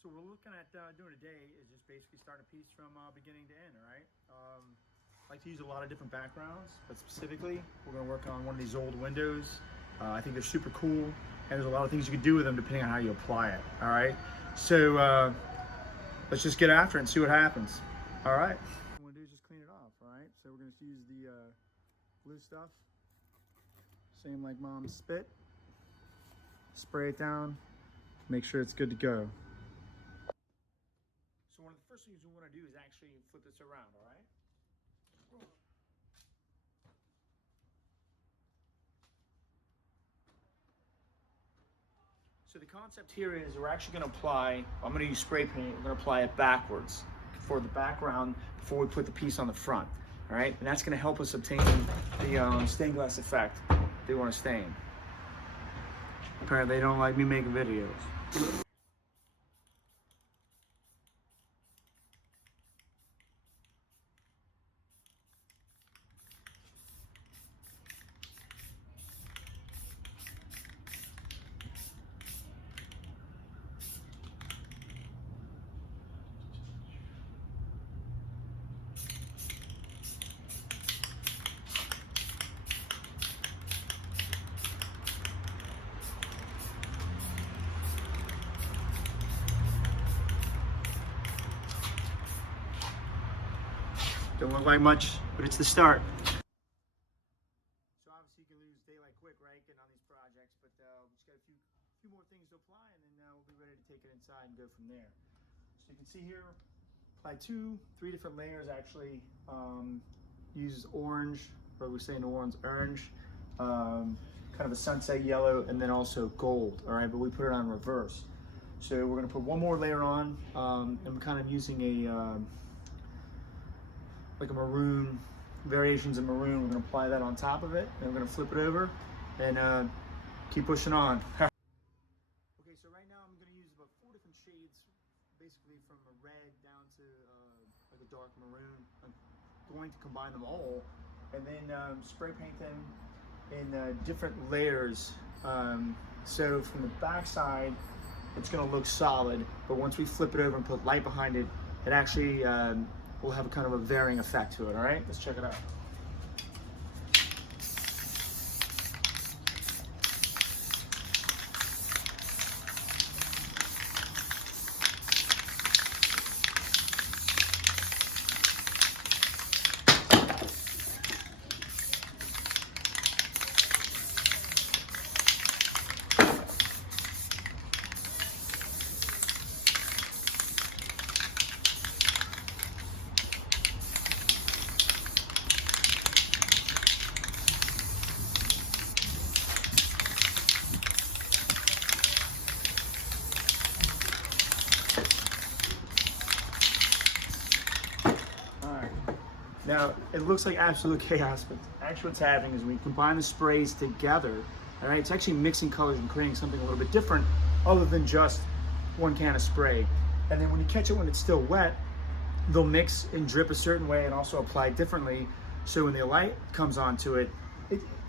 So what we're looking at doing today is just basically starting a piece from beginning to end, all right? I like to use a lot of different backgrounds, but specifically, we're gonna work on one of these old windows. I think they're super cool, and there's a lot of things you can do with them depending on how you apply it, all right? So let's just get after it and see what happens, all right? What we're gonna do is just clean it off, all right? So we're gonna use the blue stuff, same like Mom's spit. Spray it down, make sure it's good to go. So one of the first things we want to do is actually flip this around, all right? So the concept here is we're actually going to apply, I'm going to use spray paint, we're going to apply it backwards for the background before we put the piece on the front, all right? And that's going to help us obtain the stained glass effect they want to stain. Apparently they don't like me making videos. Don't look like much, but it's the start. So obviously you can lose daylight quick, right, getting on these projects, but we just got a few more things to apply, and then we'll be ready to take it inside and go from there. So you can see here, apply 3 different layers actually. Use orange, or we say in New Orleans, orange, kind of a sunset yellow, and then also gold, all right, but we put it on reverse. So we're gonna put one more layer on, and we're kind of using like a maroon, variations of maroon. We're gonna apply that on top of it, and we're gonna flip it over and keep pushing on. Okay, so right now I'm gonna use about 4 different shades, basically from a red down to like a dark maroon. I'm going to combine them all and then spray paint them in different layers. So from the back side, it's gonna look solid, but once we flip it over and put light behind it, it actually will have a kind of a varying effect to it, all right? Let's check it out. Now, it looks like absolute chaos, but actually what's happening is when you combine the sprays together, all right, it's actually mixing colors and creating something a little bit different other than just one can of spray. And then when you catch it when it's still wet, they'll mix and drip a certain way and also apply differently. So when the light comes onto it,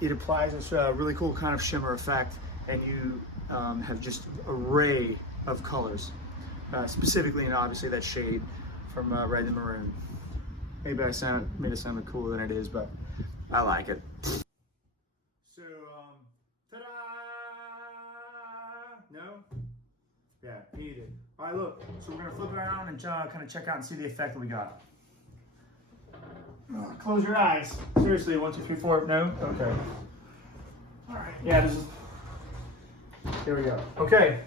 it applies this really cool kind of shimmer effect, and you have just an array of colors, specifically and obviously that shade from red and maroon. Maybe I made it sound cooler than it is, but I like it. So, ta-da! No? Yeah, needed. All right, look. So we're gonna flip it around and kind of check out and see the effect that we got. Close your eyes. Seriously, 1, 2, 3, 4. No? Okay. All right. Yeah, this is. Here we go. Okay.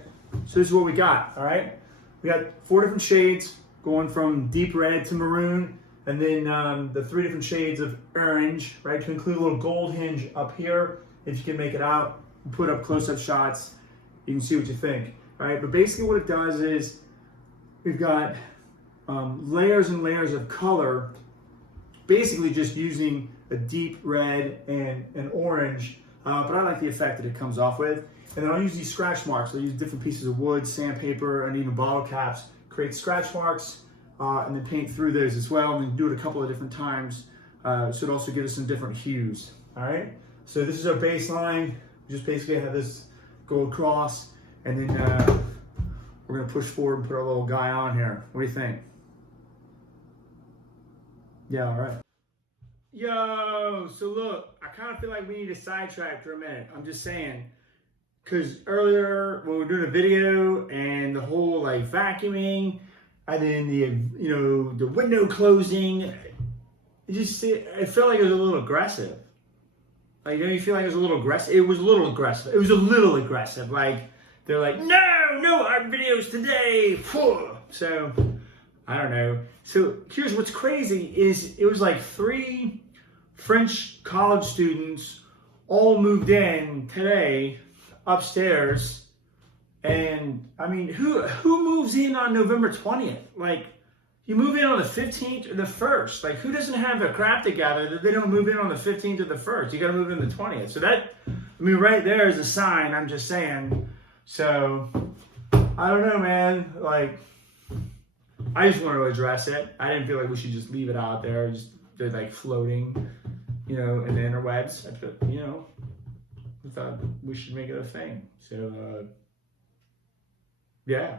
So this is what we got. All right. We got 4 different shades going from deep red to maroon. And then the 3 different shades of orange, right, to include a little gold hinge up here. If you can make it out, put up close-up shots, you can see what you think, all right? But basically what it does is we've got layers and layers of color, basically just using a deep red and an orange, but I like the effect that it comes off with. And then I'll use these scratch marks. I'll use different pieces of wood, sandpaper, and even bottle caps, create scratch marks, and then paint through those as well, and then do it a couple of different times, so it also gives us some different hues. All right, so this is our baseline. We just basically have this gold cross, and then we're going to push forward and put our little guy on here. What do you think? Yeah, all right. Yo, so look, I kind of feel like we need to sidetrack for a minute. I'm just saying, because earlier when we were doing a video and the whole like vacuuming and then the window closing, it felt like it was a little aggressive. Like, don't you feel like it was a little aggressive? It was a little aggressive. It was a little aggressive. Like, they're like, no art videos today. So, I don't know. So, here's what's crazy is it was like 3 French college students all moved in today upstairs. And, I mean, who moves in on November 20th? Like, you move in on the 15th or the 1st. Like, who doesn't have their crap together that they don't move in on the 15th or the 1st? You got to move in the 20th. So that, I mean, right there is a sign, I'm just saying. So, I don't know, man. Like, I just want to address it. I didn't feel like we should just leave it out there, just like floating, in the interwebs. I thought we should make it a thing. So, yeah.